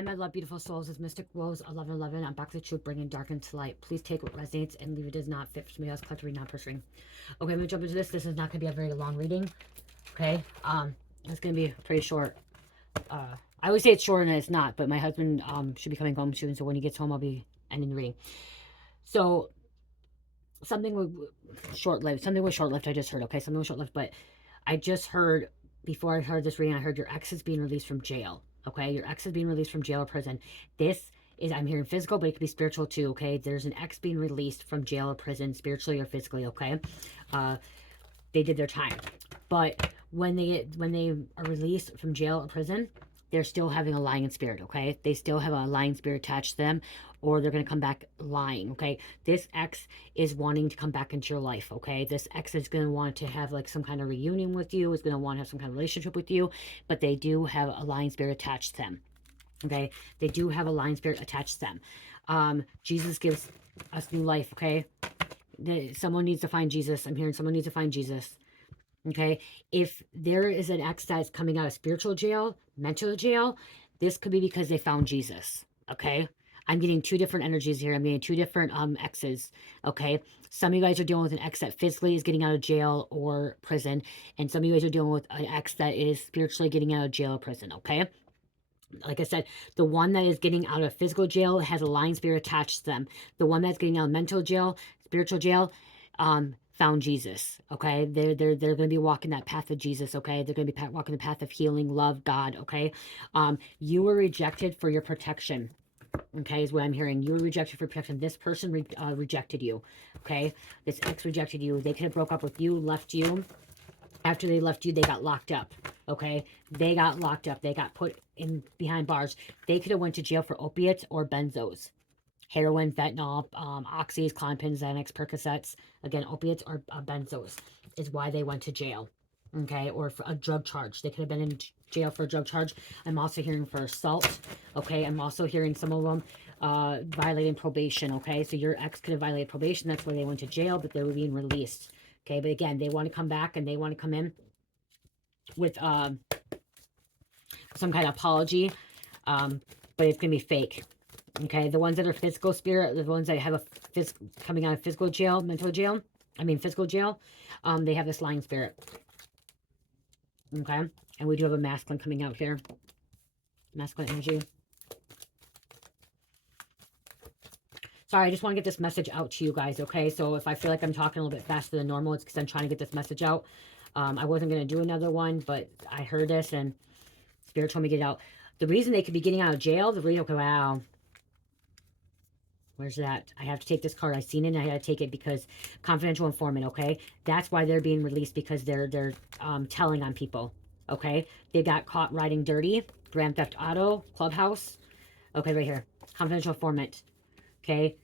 Hi, my love, beautiful souls. It's Mystic Rose 1111. I'm back to the truth, bringing dark into light. Please take what resonates and leave it does not fit for somebody else. Collectively, not pursuing. Okay, I'm gonna jump into this. This is not gonna be a very long reading. Okay, it's gonna be pretty short. I always say it's short and it's not, but my husband should be coming home soon, so when he gets home, I'll be ending the reading. So something with short-lived. Something was short-lived. I just heard. Okay, something was short-lived, but I just heard before I heard this reading. I heard your ex is being released from jail. Okay, your ex is being released from jail or prison. This is, I'm hearing physical, but it could be spiritual too. Okay, there's an ex being released from jail or prison, spiritually or physically. Okay, they did their time, but when they are released from jail or prison, they're still having a lying spirit. Okay, they still have a lying spirit attached to them, or they're going to come back lying. Okay, this ex is wanting to come back into your life. Okay, this ex is going to want to have like some kind of reunion with you, is going to want to have some kind of relationship with you, but they do have a lying spirit attached to them. Okay, they do have a lying spirit attached to them. Jesus gives us new life. Okay, someone needs to find Jesus. I'm hearing someone needs to find Jesus. Okay, if there is an ex that's coming out of spiritual jail, mental jail, this could be because they found Jesus. Okay, I'm getting two different energies here. I'm getting two different exes. Okay, some of you guys are dealing with an ex that physically is getting out of jail or prison, and some of you guys are dealing with an ex that is spiritually getting out of jail or prison. Okay, like I said, the one that is getting out of physical jail has a lying spirit attached to them. The one that's getting out of mental jail, spiritual jail, found Jesus. Okay, they're going to be walking that path of Jesus. Okay, they're going to be walking the path of healing, love, God. Okay, you were rejected for your protection. Okay, is what I'm hearing. You were rejected for protection. This person rejected you. Okay, this ex rejected you. They could have broke up with you, left you. After they left you, they got locked up. Okay, they got locked up. They got put in behind bars. They could have went to jail for opiates or benzos, heroin, fentanyl, oxys, Klonopin, Xanax, Percocets. Again, opiates or benzos is why they went to jail. Okay, or for a drug charge. They could have been in jail for a drug charge. I'm also hearing for assault. Okay, I'm also hearing some of them violating probation. Okay, so your ex could have violated probation. That's why they went to jail, but they were being released. Okay, but again, they want to come back and they want to come in with some kind of apology, but it's going to be fake. Okay, the ones that are physical spirit, the ones that have a coming out of physical jail, mental jail, physical jail, they have this lying spirit. Okay, and we do have a masculine coming out here. Masculine energy. Sorry, I just want to get this message out to you guys, okay? So if I feel like I'm talking a little bit faster than normal, it's because I'm trying to get this message out. I wasn't going to do another one, but I heard this and Spirit told me to get it out. The reason they could be getting out of jail, the reason, okay, wow. Where's that? I have to take this card. I've seen it and I had to take it because confidential informant, okay? That's why they're being released, because they're telling on people, okay? They got caught riding dirty, Grand Theft Auto, Clubhouse. Okay, right here. Confidential informant. Okay,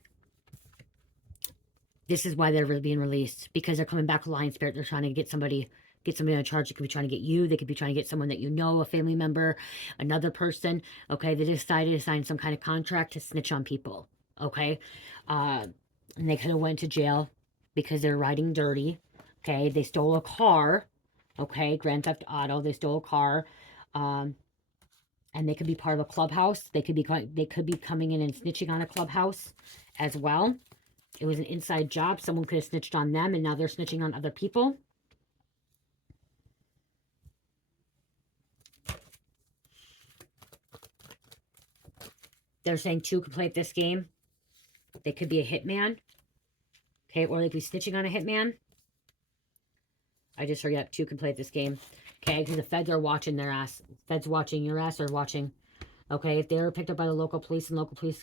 this is why they're being released, because they're coming back with Lion Spirit. They're trying to get somebody on charge. They could be trying to get you. They could be trying to get someone that you know, a family member, another person. Okay, they decided to sign some kind of contract to snitch on people. Okay, and they could have went to jail because they're riding dirty. Okay, they stole a car. Okay, Grand Theft Auto. They stole a car. And they could be part of a clubhouse. They could be coming in and snitching on a clubhouse as well. It was an inside job. Someone could have snitched on them, and now they're snitching on other people. They're saying two could play this game. They could be a hitman. Okay, or they could be snitching on a hitman. I just heard, yep, two could play this game. Okay, because the feds are watching their ass. Feds watching your ass are watching. Okay, if they're picked up by the local police and local police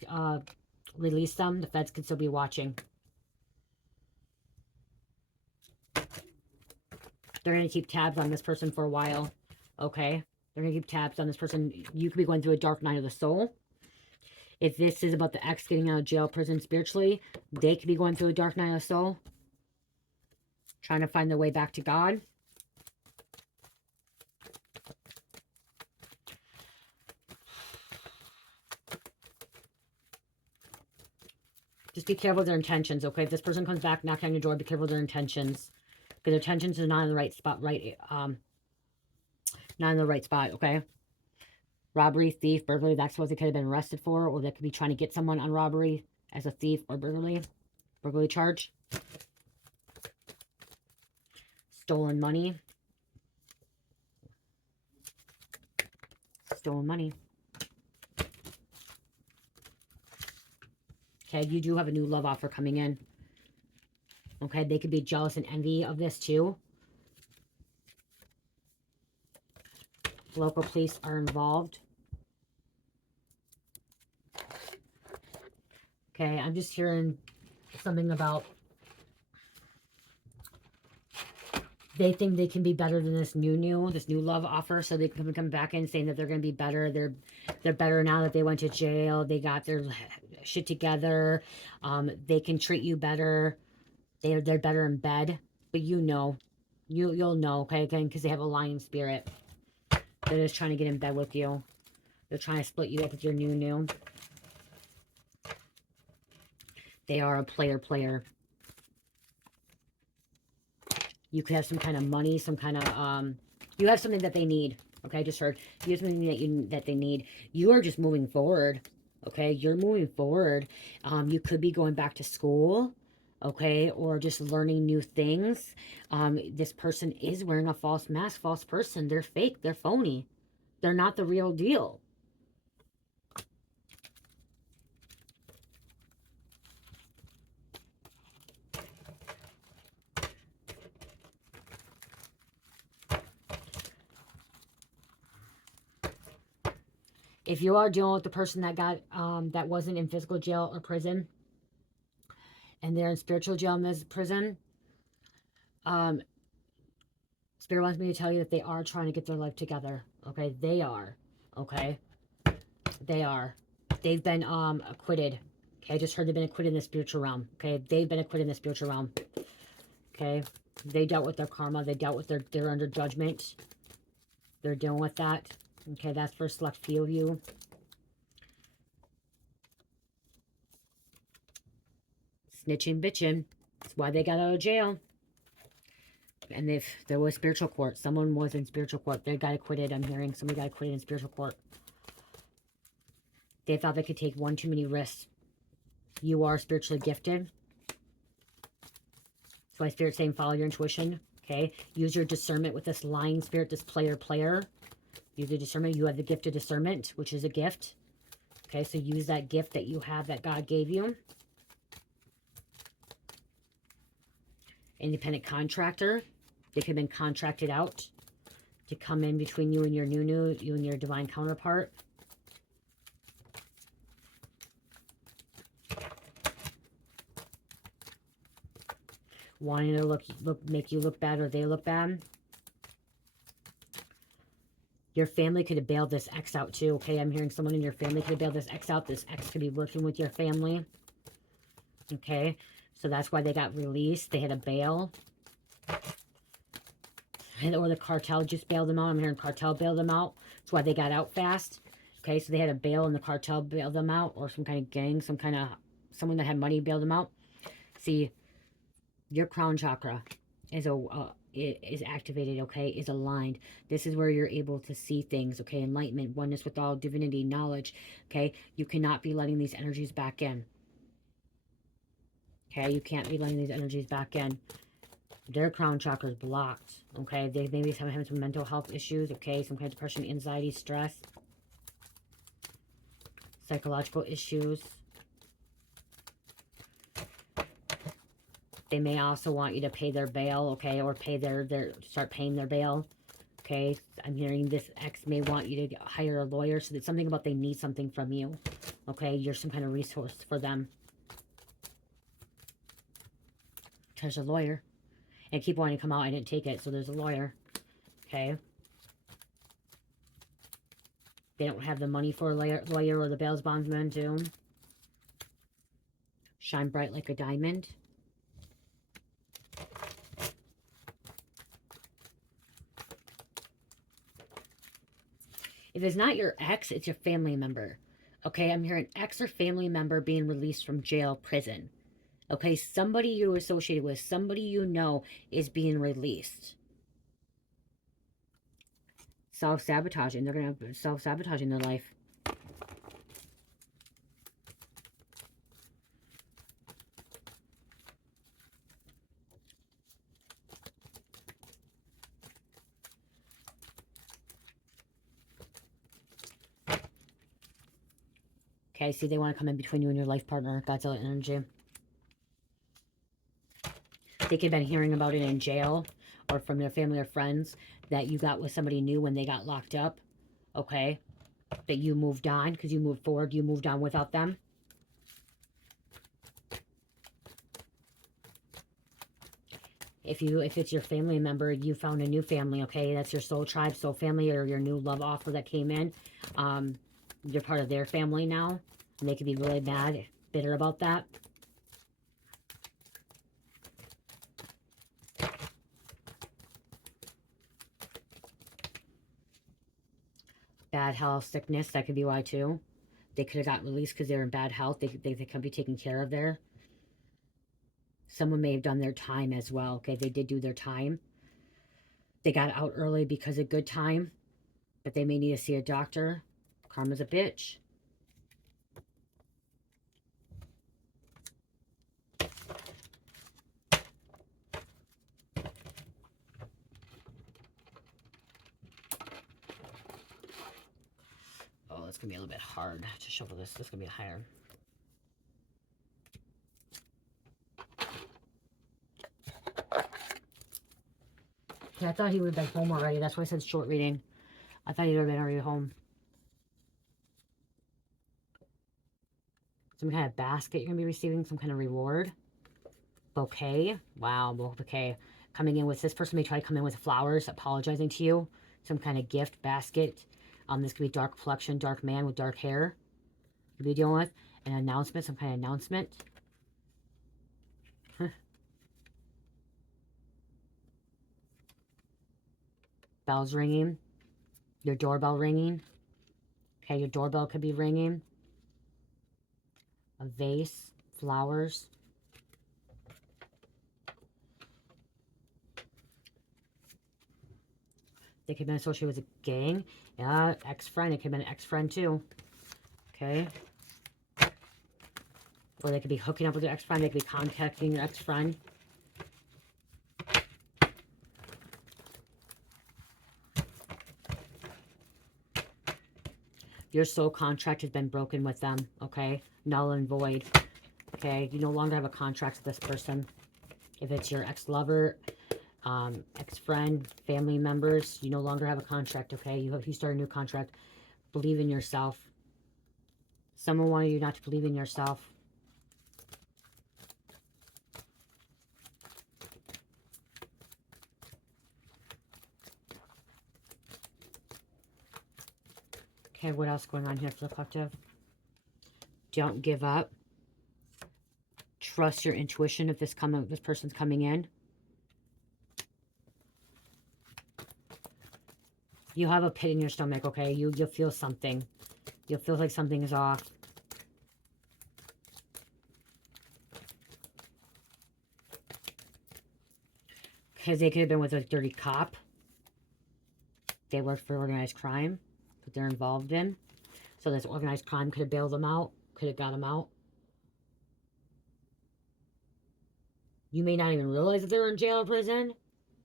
release them, the feds could still be watching. They're going to keep tabs on this person for a while. Okay, they're going to keep tabs on this person. You could be going through a dark night of the soul. If this is about the ex getting out of jail, prison spiritually, they could be going through a dark night of the soul, trying to find their way back to God. Just be careful of their intentions, okay? If this person comes back knocking on your door, be careful of their intentions. Because their intentions are not in the right spot, not in the right spot, okay? Robbery, thief, burglary. That's what they could have been arrested for, or they could be trying to get someone on robbery as a thief or burglary charge. Stolen money. Stolen money. Okay, you do have a new love offer coming in. Okay, they could be jealous and envy of this too. Local police are involved. Okay, I'm just hearing something about they think they can be better than this new love offer, so they can come back in saying that they're going to be better. They're better now that they went to jail. They got their shit together. They can treat you better. They're better in bed, but you'll know, okay, again, because they have a lying spirit. They're just trying to get in bed with you. They're trying to split you up with your new. They are a player. You could have some kind of money, some kind of, you have something that they need. Okay, I just heard. You have something that they need. You are just moving forward. Okay, you're moving forward. You could be going back to school. Okay, or just learning new things. This person is wearing a false mask, false person. They're fake. They're phony. They're not the real deal. If you are dealing with the person that got that wasn't in physical jail or prison, and they're in spiritual jail and prison, Spirit wants me to tell you that they are trying to get their life together. Okay, they are. Okay, they are. They've been acquitted. Okay, I just heard they've been acquitted in the spiritual realm. Okay, they've been acquitted in the spiritual realm. Okay, they dealt with their karma. They dealt with they're under judgment. They're dealing with that. Okay, that's for a select few of you. Snitching, bitching. That's why they got out of jail. And if there was spiritual court, someone was in spiritual court. They got acquitted. I'm hearing somebody got acquitted in spiritual court. They thought they could take one too many risks. You are spiritually gifted. That's why Spirit's saying follow your intuition. Okay, use your discernment with this lying spirit, this player. Use the discernment. You have the gift of discernment, which is a gift. Okay, so use that gift that you have that God gave you. Independent contractor. They could have been contracted out to come in between you and your you and your divine counterpart. Wanting to make you look bad or they look bad. Your family could have bailed this ex out too. Okay, I'm hearing someone in your family could have bailed this ex out. This ex could be working with your family. Okay, so that's why they got released. They had a bail. Or the cartel just bailed them out. I'm hearing cartel bailed them out. That's why they got out fast. Okay, so they had a bail and the cartel bailed them out. Or some kind of gang, someone that had money bailed them out. See, your crown chakra is activated, okay, is aligned. This is where you're able to see things, okay, enlightenment, oneness with all, divinity, knowledge, okay. You cannot be letting these energies back in. Okay, you can't be letting these energies back in. Their crown chakra is blocked, okay. They maybe having some mental health issues, okay, some kind of depression, anxiety, stress, psychological issues. They may also want you to pay their bail, okay, or pay start paying their bail, okay. I'm hearing this ex may want you to hire a lawyer, so it's something about they need something from you, okay. You're some kind of resource for them. There's a lawyer. And keep wanting to come out. I didn't take it, so there's a lawyer, okay. They don't have the money for a lawyer or the bail bondsman too. Shine bright like a diamond. If it's not your ex, it's your family member. Okay, I'm hearing ex or family member being released from jail, prison. Okay, somebody you're associated with, somebody you know is being released. self-sabotaging. They're going to self-sabotage in their life. Okay, see, they want to come in between you and your life partner. Godzilla energy. They could have been hearing about it in jail or from their family or friends that you got with somebody new when they got locked up. Okay? That you moved on because you moved forward. You moved on without them. If it's your family member, you found a new family, okay? That's your soul tribe, soul family, or your new love offer that came in. You're part of their family now. And they could be really mad, bitter about that. Bad health, sickness, that could be why too. They could have got released because they're in bad health. They could be taken care of there. Someone may have done their time as well. Okay, they did do their time. They got out early because of good time, but they may need to see a doctor. Karma's a bitch. Oh, it's going to be a little bit hard to shuffle this. This is going to be higher. Yeah, I thought he would have been home already. That's why I said short reading. I thought he would have been already home. Some kind of basket you're going to be receiving. Some kind of reward. Bouquet. Wow, bouquet. Coming in with, this person may try to come in with flowers, apologizing to you. Some kind of gift basket. This could be dark complexion, dark man with dark hair. You'll be dealing with an announcement, some kind of announcement. Bells ringing. Your doorbell ringing. Okay, your doorbell could be ringing. A vase, flowers. They could have been associated with a gang. Yeah, ex-friend. It could have been an ex-friend too. Okay. Or they could be hooking up with their ex-friend. They could be contacting their ex-friend. Your soul contract has been broken with them, okay? Null and void, okay? You no longer have a contract with this person. If it's your ex-lover, ex-friend, family members, you no longer have a contract, okay? You start a new contract. Believe in yourself. Someone wanted you not to believe in yourself. Okay, what else going on here for the collective? Don't give up. Trust your intuition if this person's coming in. You have a pit in your stomach, okay? You'll feel something. You'll feel like something is off. Because they could have been with a dirty cop. They worked for organized crime that they're involved in. So this organized crime could have bailed them out. Could have got them out. You may not even realize that they're in jail or prison.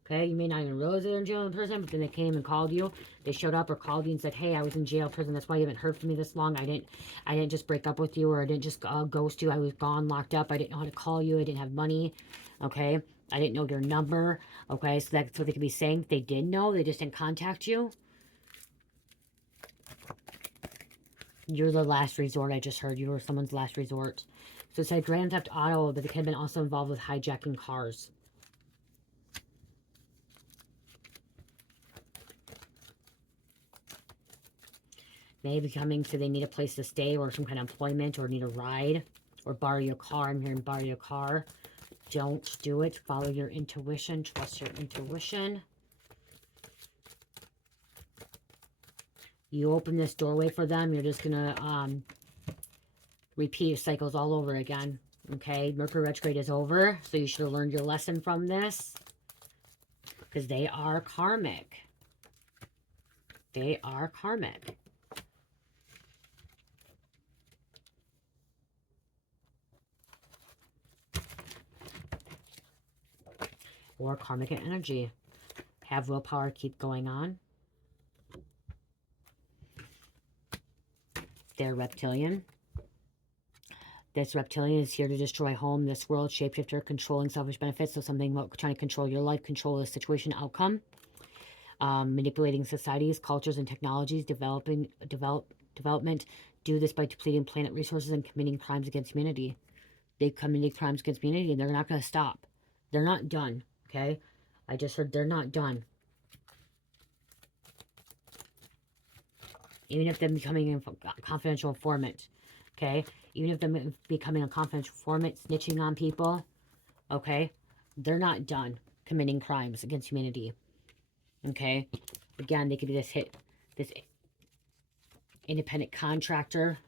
Okay, you may not even realize they're in jail and prison, but then they came and called you. They showed up or called you and said, "Hey, I was in jail, prison. That's why you haven't heard from me this long. I didn't just break up with you, or I didn't just ghost you. I was gone, locked up. I didn't know how to call you. I didn't have money. Okay, I didn't know your number. Okay, so that's what they could be saying. They did know. They just didn't contact you. You're the last resort. I just heard you were someone's last resort. So it said Grand Theft Auto, but they could have been also involved with hijacking cars. Maybe coming so they need a place to stay or some kind of employment or need a ride or borrow your car. I'm hearing borrow your car. Don't do it. Follow your intuition. Trust your intuition. You open this doorway for them. You're just going to repeat cycles all over again. Okay? Mercury retrograde is over. So you should have learned your lesson from this. Because they are karmic. They are karmic. Or karmic energy. Have willpower, keep going on. They're reptilian. This reptilian is here to destroy home, this world, shapeshifter, controlling selfish benefits. So something about trying to control your life, control the situation outcome. Manipulating societies, cultures, and technologies, development. Do this by depleting planet resources and committing crimes against humanity. They committed crimes against humanity, and they're not going to stop. They're not done, okay? I just heard they're not done. Even if they're becoming a confidential informant, okay? Even if they're becoming a confidential informant, snitching on people, okay? They're not done committing crimes against humanity, okay? Again, they could be this independent contractor,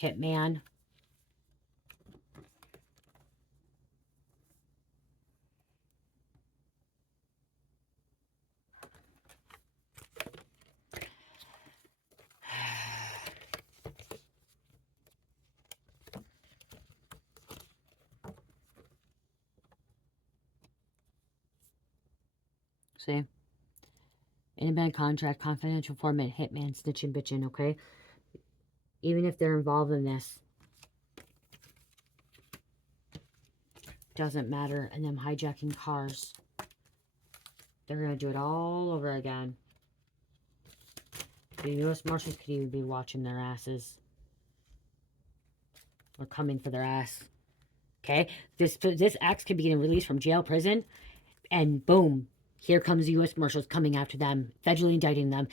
hitman. See? Independent contract, confidential informant, hitman, snitching, bitching, okay? Even if they're involved in this, doesn't matter. And them hijacking cars, they're going to do it all over again. The U.S. Marshals could even be watching their asses. Or coming for their ass. Okay? This ex could be getting released from jail, prison, and boom, here comes the U.S. Marshals coming after them, federally indicting them.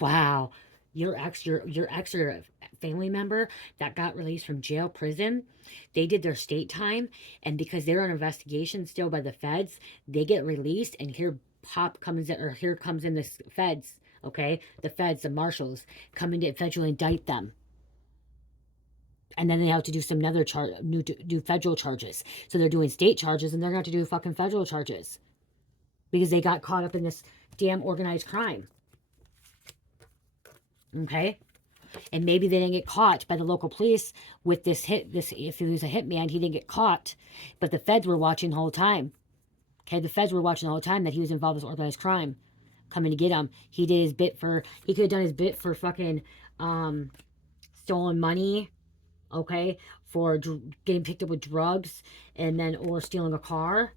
Wow. Your ex or a family member that got released from jail, prison, they did their state time, and because they're on investigation still by the feds, they get released, and here comes in the feds, okay? The feds, the marshals, come in to federally indict them. And then they have to do some other do federal charges. So they're doing state charges, and they're going to have to do fucking federal charges. Because they got caught up in this damn organized crime. Okay? And maybe they didn't get caught by the local police with if he was a hitman, he didn't get caught. But the feds were watching the whole time. Okay? The feds were watching the whole time that he was involved in this organized crime. Coming to get him. He could have done his bit for fucking stolen money. Okay? For getting picked up with drugs. Or stealing a car.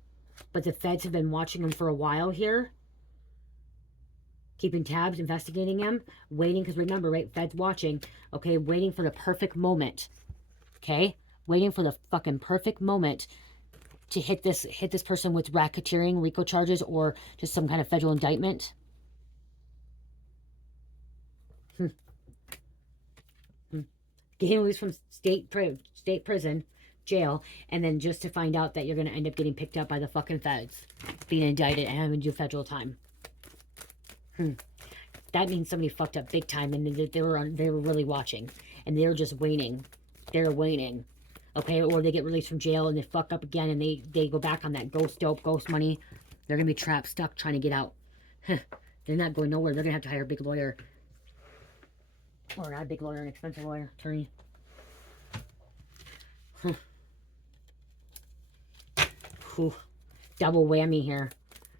But the feds have been watching him for a while here. Keeping tabs, investigating him. Waiting, because remember, right? Feds watching. Okay, waiting for the perfect moment. Okay? Waiting for the fucking perfect moment to hit this person with racketeering, RICO charges, or just some kind of federal indictment. Getting released from state prison, jail, and then just to find out that you're going to end up getting picked up by the fucking feds, being indicted and having to do federal time. That means somebody fucked up big time, and they were really watching, and they're just waiting. They're waiting, okay? Or they get released from jail and they fuck up again, and they go back on that ghost money. They're gonna be trapped, stuck, trying to get out. They're not going nowhere. They're gonna have to hire a big lawyer, or not a big lawyer, an expensive lawyer, attorney. Double whammy here.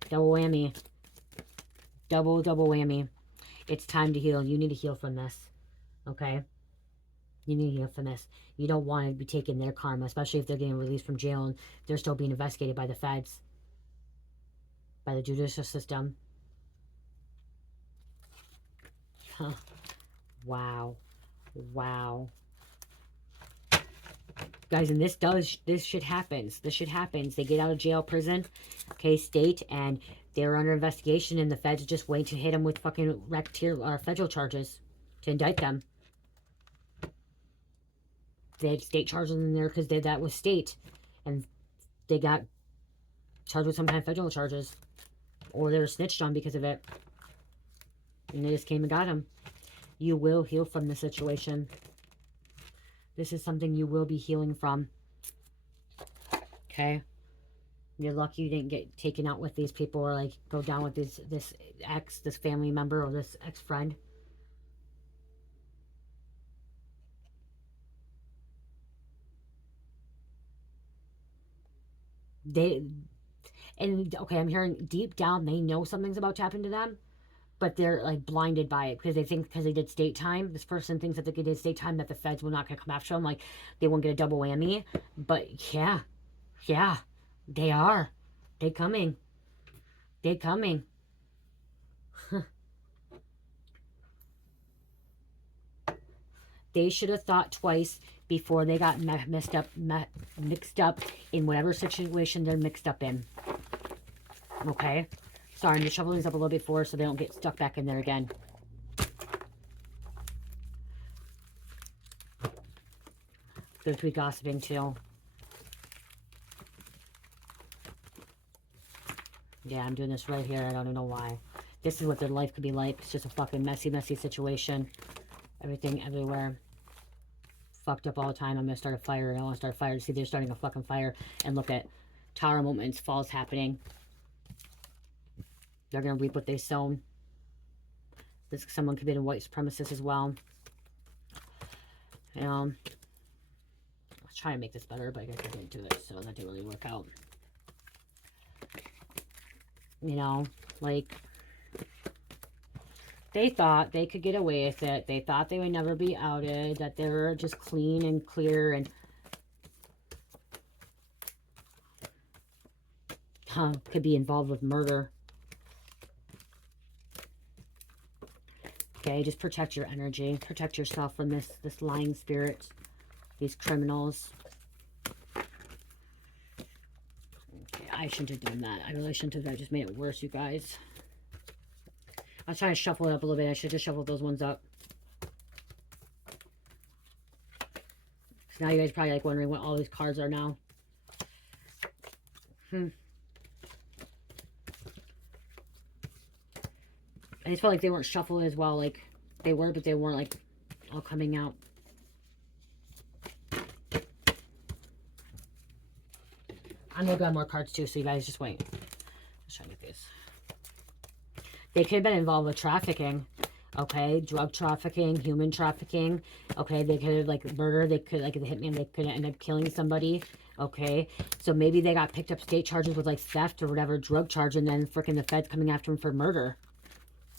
Double whammy. Double whammy. It's time to heal. You need to heal from this. Okay? You need to heal from this. You don't want to be taking their karma, especially if they're getting released from jail and they're still being investigated by the feds. By the judicial system. Huh. Wow. Wow. Guys, and this shit happens. This shit happens. They get out of jail, prison, okay, state, and they're under investigation, and the feds just wait to hit them with fucking federal charges to indict them. They had state charges in there because that was state, and they got charged with some kind of federal charges, or they were snitched on because of it, and they just came and got them. You will heal from the situation. This is something you will be healing from. Okay? You're lucky you didn't get taken out with these people, or like go down with this ex, this family member, or this ex-friend. They and okay, I'm hearing deep down they know something's about to happen to them, but they're like blinded by it because they think because they did state time. This person thinks that they did state time that the feds will not gonna come after them, like they won't get a double whammy. But yeah, yeah, they are. They coming. They coming. They should have thought twice before they got mixed up in whatever situation they're mixed up in. Okay? Sorry, I'm just shoveling these up a little bit forward so they don't get stuck back in there again. Good to be gossiping too. Yeah, I'm doing this right here. I don't know why. This is what their life could be like. It's just a fucking messy, messy situation. Everything everywhere. Fucked up all the time. I'm gonna start a fire. I don't want to start a fire. See, they're starting a fucking fire. And look at Tower Moments, falls happening. They're gonna reap what they sown. This someone could be a white supremacist as well. You know, I was trying to make this better, but I guess I didn't do it, so that didn't really work out. You know, like, they thought they could get away with it. They thought they would never be outed, that they were just clean and clear and could be involved with murder. Okay, just protect your energy. Protect yourself from this lying spirit, these criminals. Okay, I shouldn't have done that. I really shouldn't have. I just made it worse, you guys. I was trying to shuffle it up a little bit. I should just shuffle those ones up. So now you guys are probably like wondering what all these cards are now. I just felt like they weren't shuffled as well. Like, they were, but they weren't, like, all coming out. I'm going to grab more cards, too, so you guys just wait. Let's try to get this. They could have been involved with trafficking. Okay? Drug trafficking, human trafficking. Okay? They could have, like, murder. They could, like, the hitman, they could end up killing somebody. Okay? So maybe they got picked up state charges with, like, theft or whatever, drug charge, and then freaking the feds coming after them for murder.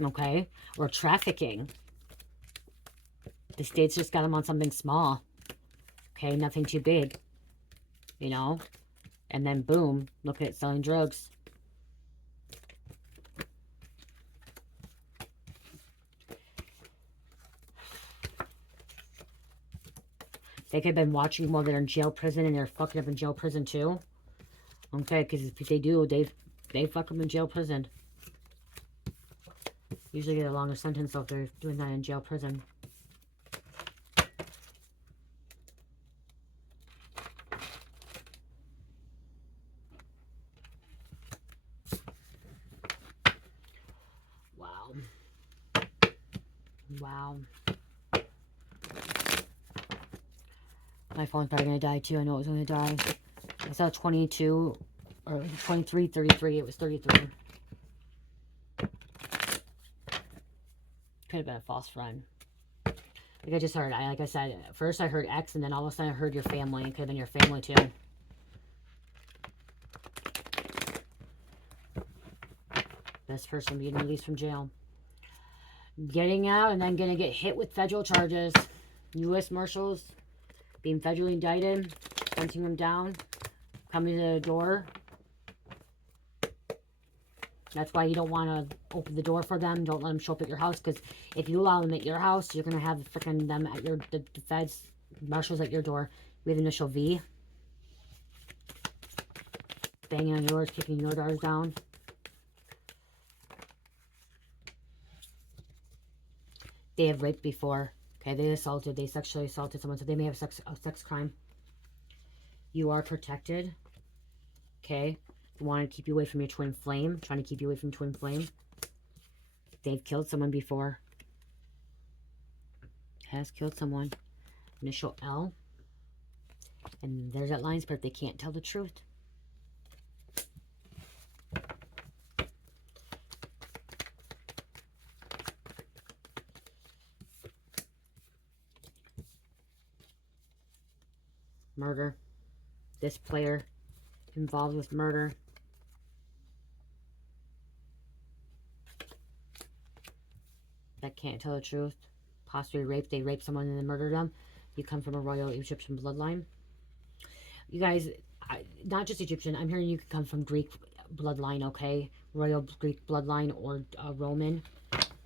Okay? Or trafficking. The states just got them on something small. Okay? Nothing too big. You know? And then boom, look at selling drugs. They could have been watching while they're in jail prison, and they're fucking up in jail prison too. Okay? Because if they do, they fuck them in jail prison. Usually get a longer sentence if they're doing that in jail prison. Wow. Wow. My phone's probably going to die too. I know it was going to die. I saw 22 or 23, 33. It was 33. Could have been a false friend. Like I just heard, like I said, first I heard X, and then all of a sudden I heard your family. It could have been your family too. This person being released from jail. Getting out and then going to get hit with federal charges. U.S. Marshals being federally indicted, hunting them down, coming to the door. That's why you don't want to open the door for them. Don't let them show up at your house, because if you allow them at your house, you're going to have freaking them at your, the feds, marshals at your door. We have initial V. Banging on yours, kicking your doors down. They have raped before. Okay, they assaulted, they sexually assaulted someone, so they may have a sex crime. You are protected. Okay. They want to keep you away from your twin flame. Trying to keep you away from twin flame. They've killed someone before. Has killed someone. Initial L. And there's that line spirit. They can't tell the truth. Murder. This player involved with murder. That can't tell the truth. Possibly rape. They raped someone and then murdered them. You come from a royal Egyptian bloodline. You guys, not just Egyptian. I'm hearing you could come from Greek bloodline, okay? Royal Greek bloodline or Roman.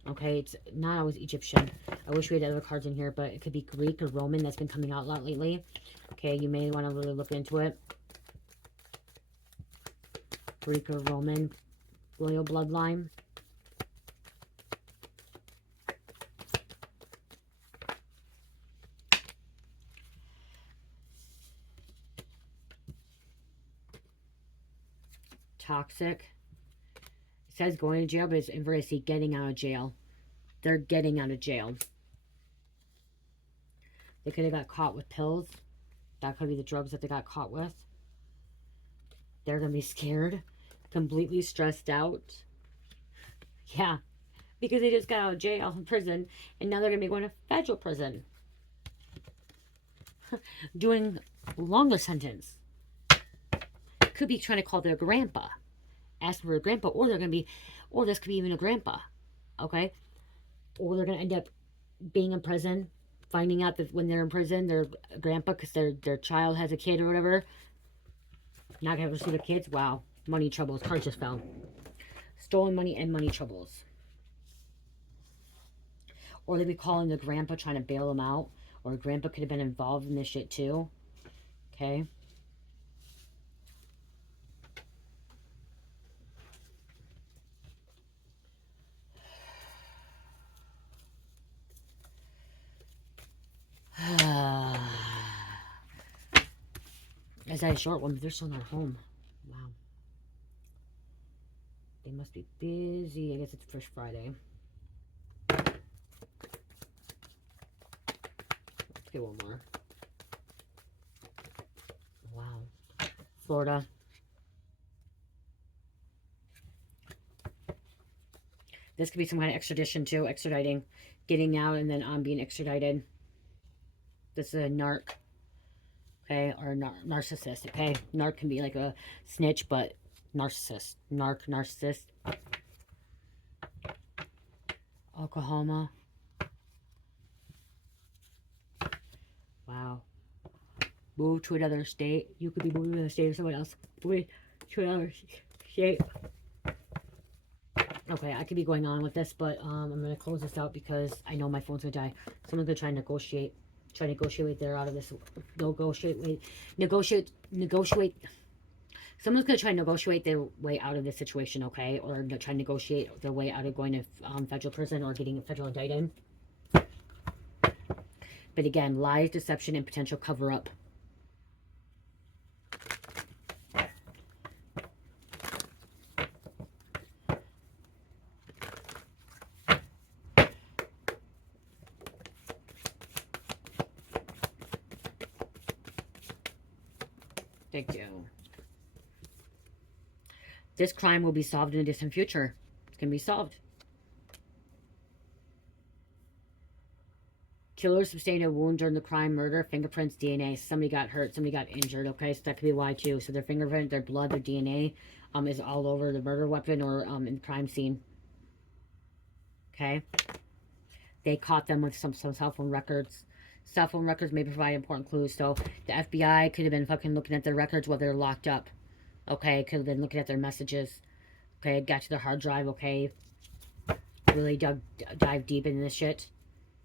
Okay, it's not always Egyptian. I wish we had other cards in here, but it could be Greek or Roman. That's been coming out a lot lately. Okay, you may want to really look into it. Greek or Roman royal bloodline. Toxic. It says going to jail, but it's inversely getting out of jail. They're getting out of jail. They could have got caught with pills. That could be the drugs that they got caught with. They're going to be scared. Completely stressed out. Yeah. Because they just got out of jail and prison. And now they're going to be going to federal prison. Doing longer sentence. Could be trying to call their grandpa. Ask for a grandpa. Or they're going to be... Or this could be even a grandpa. Okay? Or they're going to end up being in prison. Finding out that when they're in prison, their grandpa, because their child has a kid or whatever. Not going to ever see their kids. Wow. Money troubles. Card just fell. Stolen money and money troubles. Or they'd be calling the grandpa trying to bail them out. Or grandpa could have been involved in this shit too. Okay. As I had a short one, but they're still not home. Wow. They must be busy. I guess it's Fresh Friday. Let's get one more. Wow. Florida. This could be some kind of extradition too. Extraditing. Getting out and then being extradited. This is a narc. Okay, or narcissist, okay? Narc can be like a snitch, but narcissist. Narcissist. Oklahoma. Wow. Move to another state. You could be moving to another state or someone else. Move to another state. Okay, I could be going on with this, but I'm going to close this out because I know my phone's going to die. Someone's going to try and negotiate. Try to negotiate their out of this. Negotiate. Someone's going to try and negotiate their way out of this situation, okay? Or try and negotiate their way out of going to federal prison or getting a federal indictment. But again, lies, deception, and potential cover-up. Thank you. This crime will be solved in a distant future. It's going to be solved. Killer sustained a wound during the crime, murder, fingerprints, DNA. Somebody got hurt, somebody got injured, okay? So that could be why too. So their fingerprint, their blood, their DNA is all over the murder weapon or in the crime scene. Okay? They caught them with some cell phone records. Cell phone records may provide important clues. So the FBI could have been fucking looking at their records while they're locked up. Okay? Could have been looking at their messages. Okay? Got to their hard drive, okay? Really dive deep into this shit.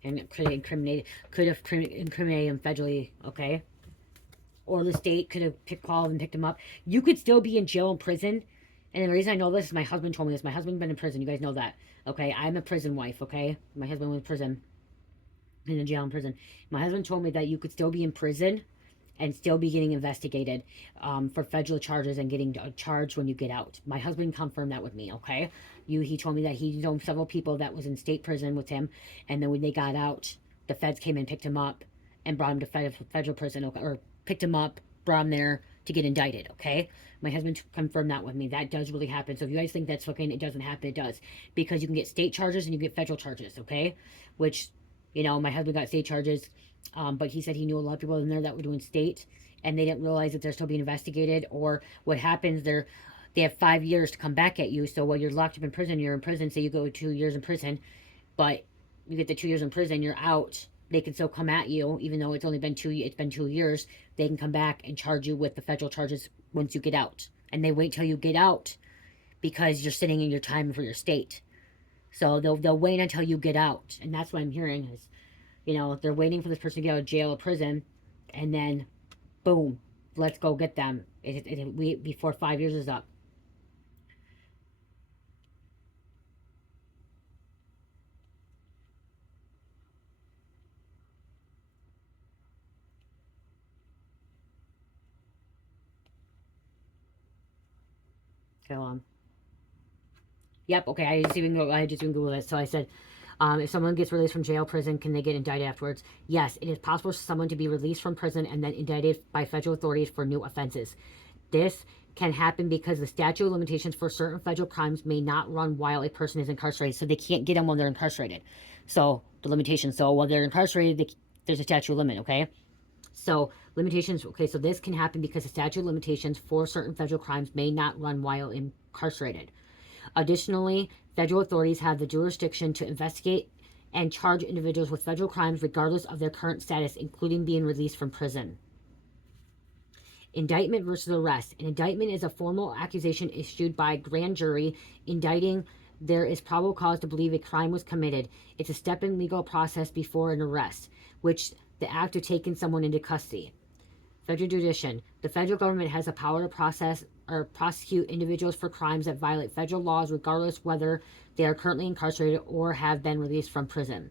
And it could have incriminated him federally, okay? Or the state could have called and picked him up. You could still be in jail and prison. And the reason I know this is my husband told me this. My husband's been in prison. You guys know that. Okay? I'm a prison wife, okay? My husband went to prison. In jail and prison. My husband told me that you could still be in prison and still be getting investigated for federal charges and getting charged when you get out. My husband confirmed that with me, okay? He told me that he known several people that was in state prison with him, and then when they got out, the feds came and picked him up and brought him to federal prison, okay? Or picked him up, brought him there to get indicted, okay? My husband confirmed that with me. That does really happen. So if you guys think that's fucking, it doesn't happen, it does. Because you can get state charges and you get federal charges, okay? Which, you know, my husband got state charges, but he said he knew a lot of people in there that were doing state, and they didn't realize that they're still being investigated, or what happens, they have 5 years to come back at you. So while you're locked up in prison, you're in prison, say you go 2 years in prison, but you get the 2 years in prison, you're out. They can still come at you, even though it's been 2 years. They can come back and charge you with the federal charges once you get out. And they wait till you get out because you're sitting in your time for your state. So they'll wait until you get out. And that's what I'm hearing is, they're waiting for this person to get out of jail or prison, and then boom, let's go get them before 5 years is up. So yep, okay, I just even Google it. So I said, if someone gets released from jail, prison, can they get indicted afterwards? Yes, it is possible for someone to be released from prison and then indicted by federal authorities for new offenses. This can happen because the statute of limitations for certain federal crimes may not run while a person is incarcerated. So they can't get them while they're incarcerated. So the limitations. So while they're incarcerated, there's a statute limit, okay? So limitations, okay, so this can happen because the statute of limitations for certain federal crimes may not run while incarcerated. Additionally, federal authorities have the jurisdiction to investigate and charge individuals with federal crimes regardless of their current status, including being released from prison. Indictment versus arrest. An indictment is a formal accusation issued by a grand jury indicting there is probable cause to believe a crime was committed. It's a step in legal process before an arrest, which the act of taking someone into custody. Federal jurisdiction. The federal government has the power to process or prosecute individuals for crimes that violate federal laws, regardless whether they are currently incarcerated or have been released from prison.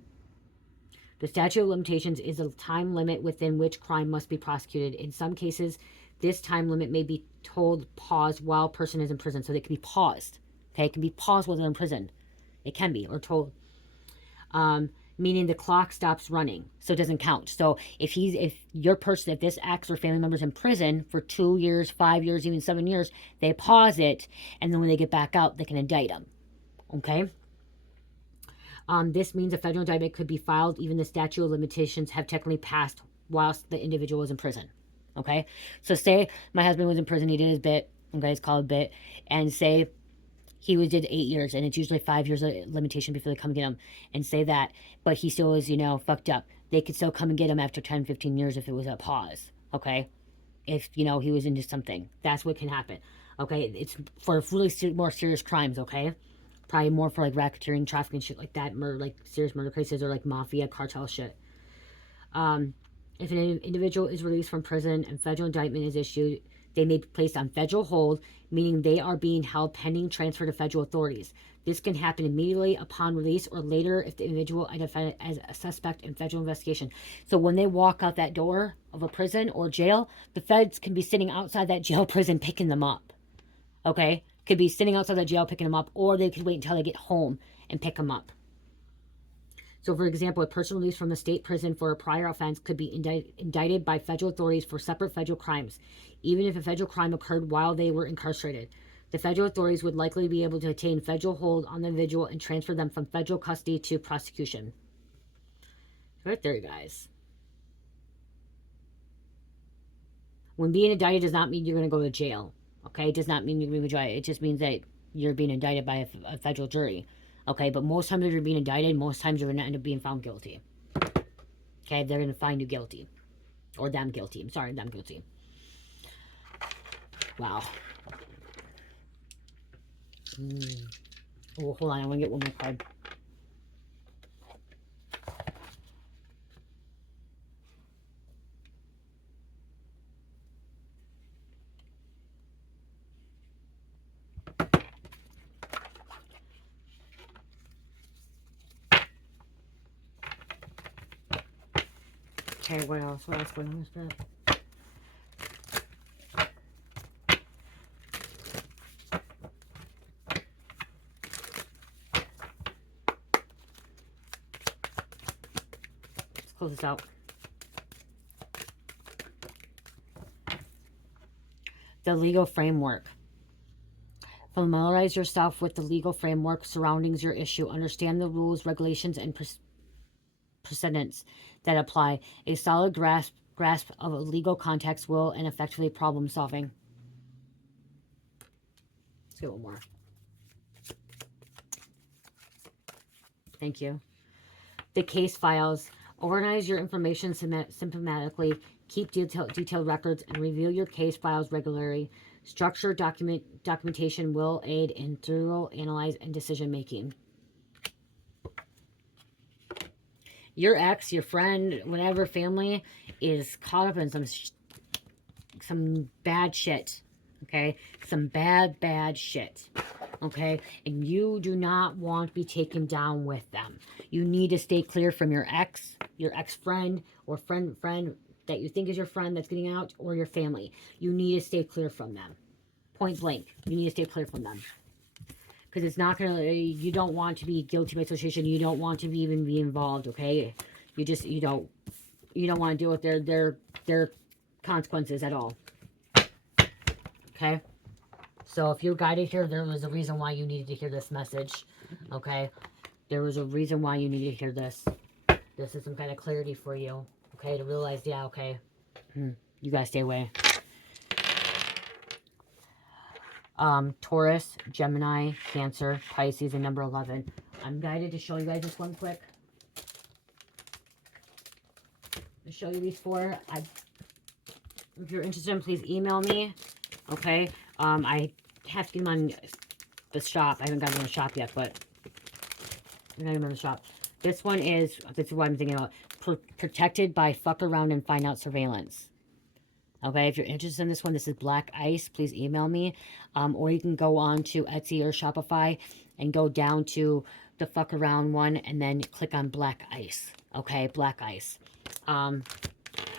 The statute of limitations is a time limit within which crime must be prosecuted. In some cases, this time limit may be told paused while a person is in prison. So they can be paused. Okay, it can be paused while they're in prison. It can be, or told. Meaning the clock stops running, so it doesn't count. So if this ex or family member's in prison for 2 years, 5 years, even 7 years, they pause it, and then when they get back out, they can indict them. Okay. This means a federal indictment could be filed even the statute of limitations have technically passed whilst the individual was in prison. Okay. So say my husband was in prison, he did his bit. Okay, it's called a bit, and say he did 8 years, and it's usually 5 years of limitation before they come get him, and say that, but he still is, fucked up. They could still come and get him after 10, 15 years if it was a pause, okay? If, he was into something. That's what can happen, okay? It's for really more serious crimes, okay? Probably more for, like, racketeering, trafficking, shit like that, murder, like, serious murder cases, or, like, mafia, cartel shit. If an individual is released from prison and federal indictment is issued, they may be placed on federal hold, meaning they are being held pending transfer to federal authorities. This can happen immediately upon release or later if the individual identified as a suspect in federal investigation. So when they walk out that door of a prison or jail, the feds can be sitting outside that jail prison picking them up. Okay? Could be sitting outside that jail picking them up, or they could wait until they get home and pick them up. So, for example, a person released from a state prison for a prior offense could be indicted by federal authorities for separate federal crimes, even if a federal crime occurred while they were incarcerated. The federal authorities would likely be able to obtain federal hold on the individual and transfer them from federal custody to prosecution. Right there, guys. When being indicted does not mean you're going to go to jail. Okay? It does not mean you're going to go to jail. It just means that you're being indicted by a federal jury. Okay, but most times if you're being indicted, most times you're going to end up being found guilty. Okay, they're going to find you guilty. Or them guilty. I'm sorry, them guilty. Wow. Oh, hold on, I want to get one more card. Okay, what else? What else going on with that? Let's close this out. The legal framework. Familiarize yourself with the legal framework surrounding your issue. Understand the rules, regulations, and precedents that apply. A solid grasp grasp of a legal context, will, and effectively problem solving. Let's get one more. Thank you. The case files. Organize your information systematically. Keep detailed records and review your case files regularly. Structured documentation will aid in thorough analyze and decision making. Your ex, your friend, whatever family is caught up in some bad shit. Okay, some bad shit. Okay, and you do not want to be taken down with them. You need to stay clear from your ex-friend, or friend that you think is your friend that's getting out, or your family. You need to stay clear from them. Point blank, you need to stay clear from them. Because it's not gonna, you don't want to be guilty by association. You don't want to even be involved, okay? You don't want to deal with their consequences at all. Okay? So if you're guided here, there was a reason why you needed to hear this message. Okay? There was a reason why you needed to hear this. This is some kind of clarity for you. Okay? To realize, yeah, okay. You gotta stay away. Taurus, Gemini, Cancer, Pisces, and number 11. I'm guided to show you guys this one quick. To show you these four. If you're interested, please email me. Okay? I have to get them on the shop. I haven't gotten them on the shop yet, but I got them on the shop. This is what I'm thinking about. Protected by fuck around and find out surveillance. Okay, if you're interested in this one, this is Black Ice. Please email me. Or you can go on to Etsy or Shopify and go down to the fuck around one and then click on Black Ice. Okay, Black Ice. And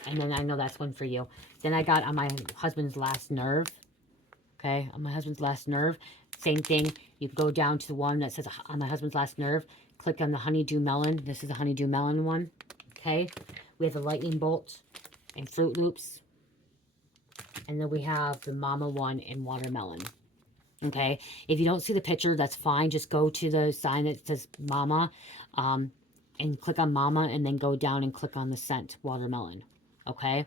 then I know that's one for you. Then I got On My Husband's Last Nerve. Okay, On My Husband's Last Nerve. Same thing. You go down to the one that says On My Husband's Last Nerve. Click on the Honeydew Melon. This is a Honeydew Melon one. Okay, we have the Lightning Bolt and Fruit Loops. And then we have the Mama one in Watermelon. Okay. If you don't see the picture, that's fine. Just go to the sign that says Mama. And click on Mama. And then go down and click on the scent Watermelon. Okay.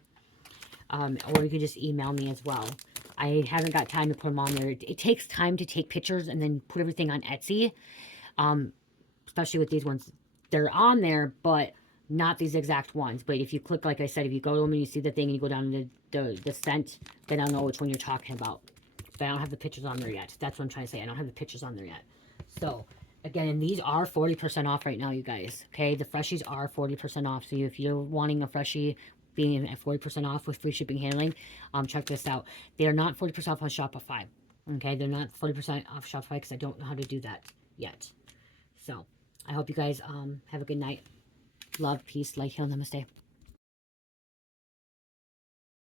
Or you can just email me as well. I haven't got time to put them on there. It takes time to take pictures and then put everything on Etsy. Especially with these ones. They're on there, but not these exact ones. But if you click, like I said, if you go to them and you see the thing and you go down to the scent, then I'll know which one you're talking about. But I don't have the pictures on there yet. That's what I'm trying to say. I don't have the pictures on there yet. So, again, and these are 40% off right now, you guys. Okay, the freshies are 40% off. So if you're wanting a freshie being at 40% off with free shipping handling, check this out. They are not 40% off on Shopify. Okay, they're not 40% off Shopify because I don't know how to do that yet. So, I hope you guys have a good night. Love, peace, light, heal, namaste.